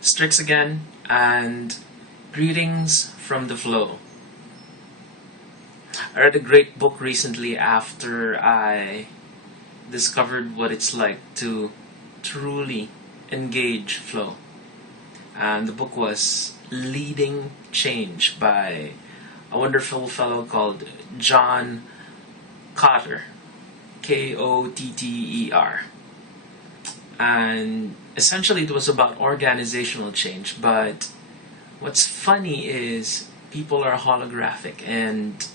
Strix again, and greetings from the flow. I read a great book recently after I discovered what it's like to truly engage flow. And the book was Leading Change by a wonderful fellow called John Cotter, Kotter. And essentially it was about organizational change, but what's funny is people are holographic, and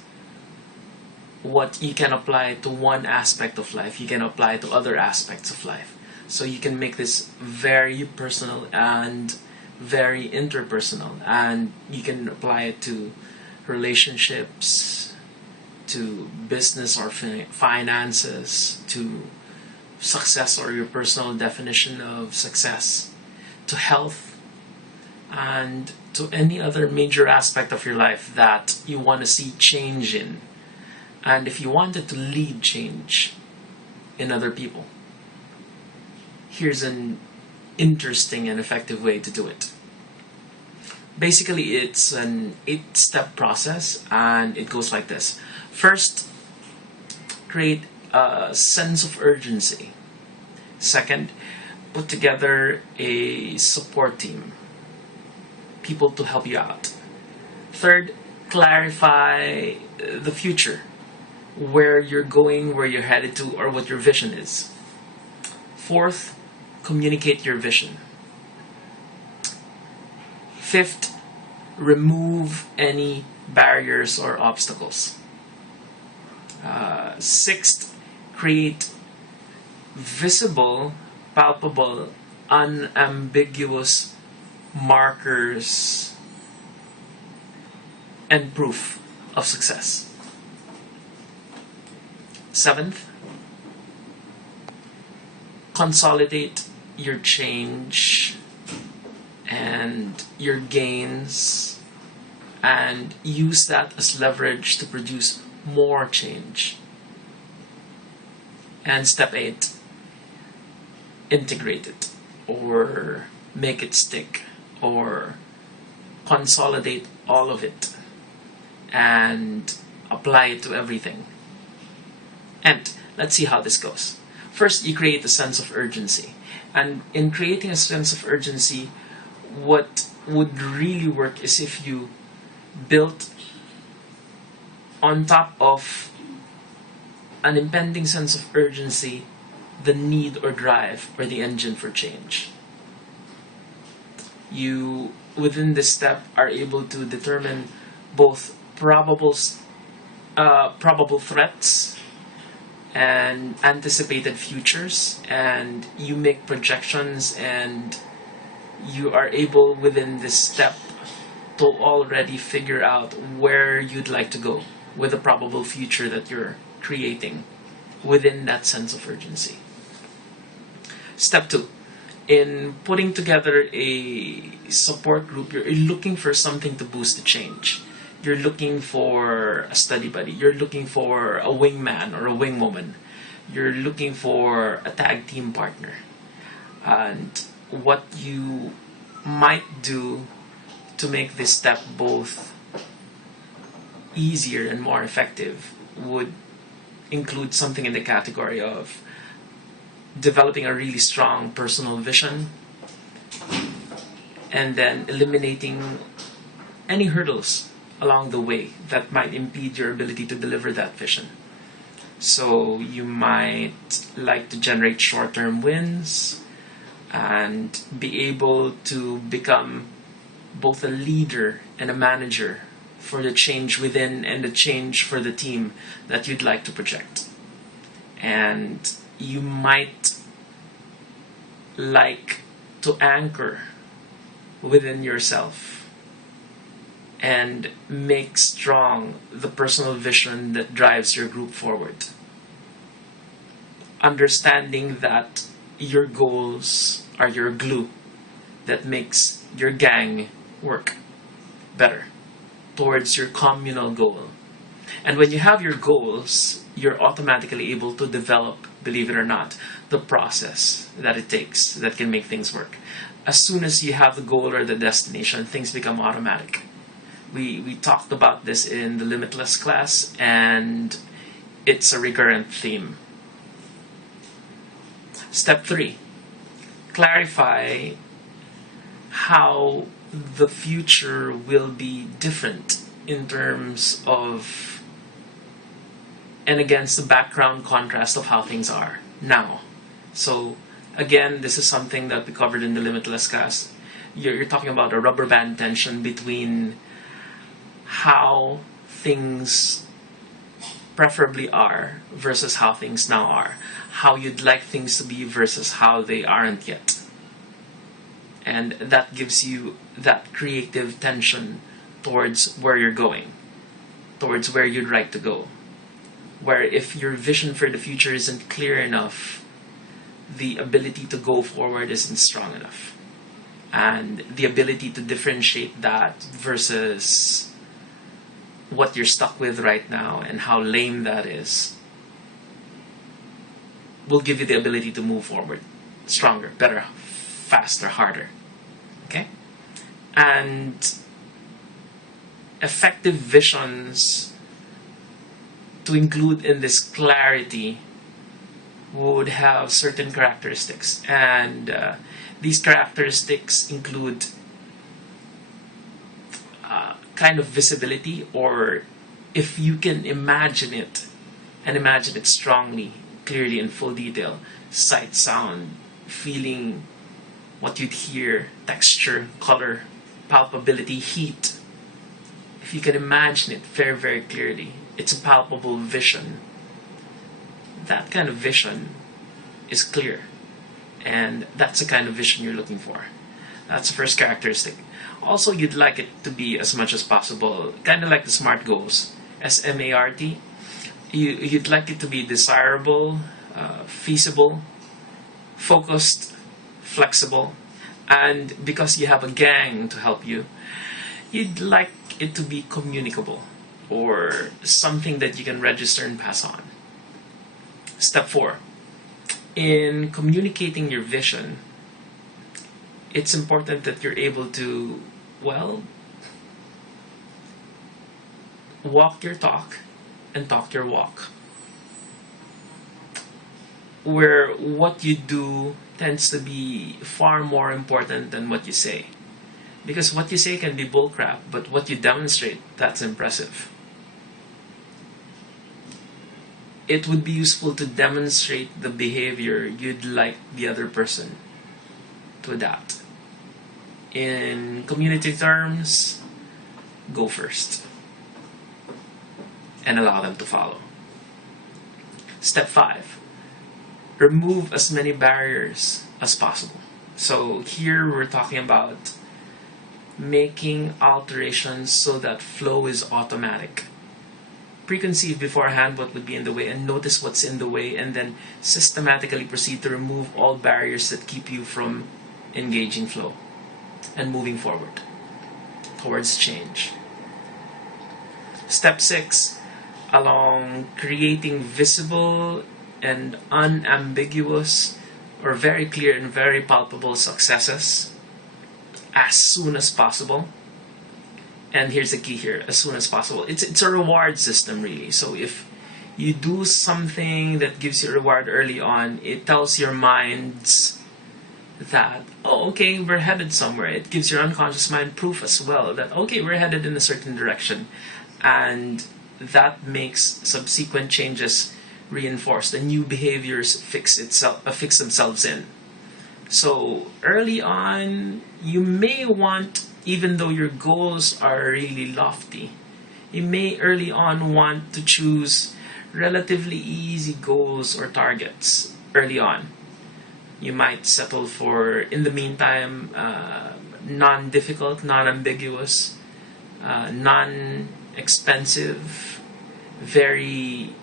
what you can apply to one aspect of life, you can apply to other aspects of life. So you can make this very personal and very interpersonal, and you can apply it to relationships, to business or finances, to success or your personal definition of success, to health, and to any other major aspect of your life that you want to see change in. And if you wanted to lead change in other people, here's an interesting and effective way to do it. Basically, it's an 8-step process, and it goes like this. First, create a sense of urgency. Second, put together a support team, people to help you out. Third, clarify the future, where you're going, where you're headed to, or what your vision is. Fourth, communicate your vision. Fifth, remove any barriers or obstacles. Sixth, create visible, palpable, unambiguous markers and proof of success. Seventh, consolidate your change and your gains and use that as leverage to produce more change. And step 8, integrate it or make it stick or consolidate all of it and apply it to everything. And let's see how this goes. First, you create a sense of urgency. And in creating a sense of urgency, what would really work is if you built on top of an impending sense of urgency the need or drive or the engine for change. You, within this step, are able to determine both probable threats and anticipated futures, and you make projections, and you are able within this step to already figure out where you'd like to go with the probable future that you're creating within that sense of urgency. Step 2, in putting together a support group, you're looking for something to boost the change. You're looking for a study buddy. You're looking for a wingman or a wingwoman. You're looking for a tag team partner. And what you might do to make this step both easier and more effective would include something in the category of developing a really strong personal vision and then eliminating any hurdles along the way that might impede your ability to deliver that vision. So you might like to generate short-term wins and be able to become both a leader and a manager for the change within and the change for the team that you'd like to project. And you might like to anchor within yourself and make strong the personal vision that drives your group forward. Understanding that your goals are your glue that makes your gang work better towards your communal goal. And when you have your goals, you're automatically able to develop, believe it or not, the process that it takes that can make things work. as soon as you have the goal or the destination, things become automatic. We talked about this in the Limitless class, and it's a recurrent theme. Step 3, clarify how the future will be different in terms of and against the background contrast of how things are now. So again, this is something that we covered in the Limitless class. You're talking about a rubber band tension between how things preferably are versus how things now are. How you'd like things to be versus how they aren't yet. And that gives you that creative tension towards where you're going, towards where you'd like to go. Where if your vision for the future isn't clear enough, the ability to go forward isn't strong enough. And the ability to differentiate that versus what you're stuck with right now and how lame that is will give you the ability to move forward stronger, better, faster, harder. Okay? And effective visions to include in this clarity would have certain characteristics, and these characteristics include kind of visibility, or if you can imagine it and imagine it strongly, clearly, in full detail, sight, sound, feeling what you'd hear, texture, color, palpability, heat. If you can imagine it very, very clearly, it's a palpable vision. That kind of vision is clear, and that's the kind of vision you're looking for. That's the first characteristic. Also, you'd like it to be as much as possible, kind of like the SMART goals, S-M-A-R-T. You'd like it to be desirable, feasible, focused, flexible, and because you have a gang to help you, you'd like it to be communicable, or something that you can register and pass on. Step 4. In communicating your vision, it's important that you're able to, walk your talk and talk your walk. Where what you do tends to be far more important than what you say. Because what you say can be bullcrap, but what you demonstrate, that's impressive. It would be useful to demonstrate the behavior you'd like the other person to adapt. In community terms, go first and allow them to follow. Step 5, remove as many barriers as possible. So here we're talking about making alterations so that flow is automatic. Preconceive beforehand what would be in the way, and notice what's in the way, and then systematically proceed to remove all barriers that keep you from engaging flow and moving forward towards change. Step 6, along creating visible and unambiguous, or very clear and very palpable successes as soon as possible. And here's the key here, as soon as possible. It's a reward system, really. So if you do something that gives you a reward early on, it tells your minds that, oh, okay, we're headed somewhere. It gives your unconscious mind proof as well that, okay, we're headed in a certain direction. And that makes subsequent changes reinforced and new behaviors fix themselves in. So early on, you may want, even though your goals are really lofty, you may early on want to choose relatively easy goals or targets early on. You might settle for, in the meantime, non-difficult, non-ambiguous, non-expensive, very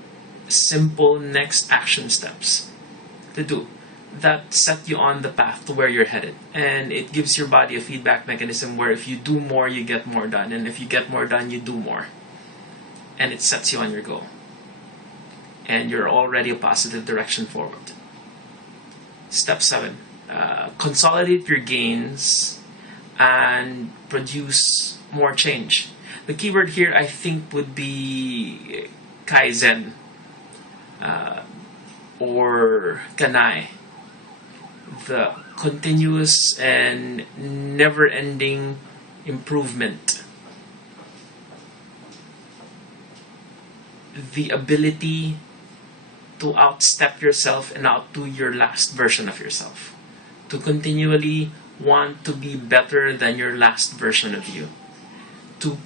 simple next action steps to do that set you on the path to where you're headed. And it gives your body a feedback mechanism where if you do more, you get more done. And if you get more done, you do more. And it sets you on your goal. And you're already a positive direction forward. Step 7. consolidate your gains, and produce more change. The keyword here, I think, would be Kaizen or Kanai, the continuous and never ending improvement, the ability to outstep yourself and outdo your last version of yourself, to continually want to be better than your last version of you, to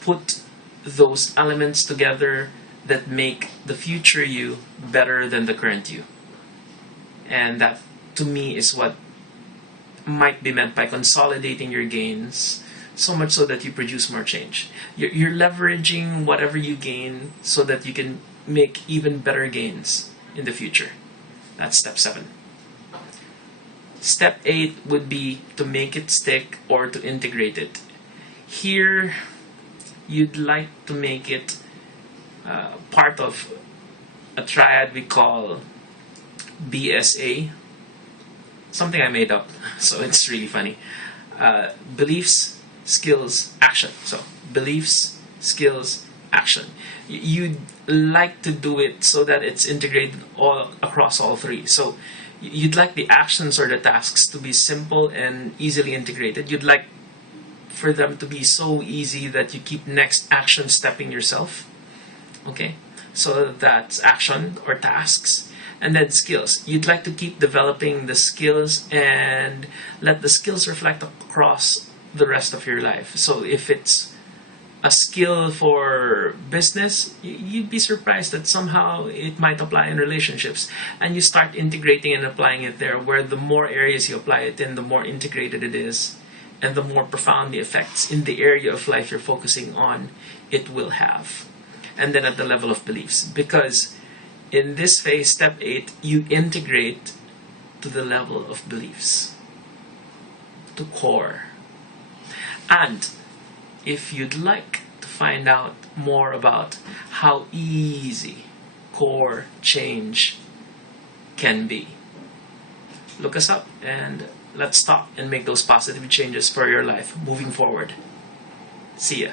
put those elements together that make the future you better than the current you. And that, to me, is what might be meant by consolidating your gains, so much so that you produce more change. You're leveraging whatever you gain so that you can make even better gains in the future. That's step 7. Step 8 would be to make it stick or to integrate it. Here, you'd like to make it part of a triad we call BSA, something I made up, so it's really funny. Beliefs, skills, action. So, beliefs, skills, action. You'd like to do it so that it's integrated all across all three. So, you'd like the actions or the tasks to be simple and easily integrated. You'd like for them to be so easy that you keep next action stepping yourself. Okay, so that's action or tasks. And then skills. You'd like to keep developing the skills and let the skills reflect across the rest of your life. So if it's a skill for business, you'd be surprised that somehow it might apply in relationships. And you start integrating and applying it there, where the more areas you apply it in, the more integrated it is, and the more profound the effects in the area of life you're focusing on it will have. And then at the level of beliefs, because in this phase, step 8, you integrate to the level of beliefs, to core. And if you'd like to find out more about how easy core change can be, look us up and let's talk and make those positive changes for your life moving forward. See ya.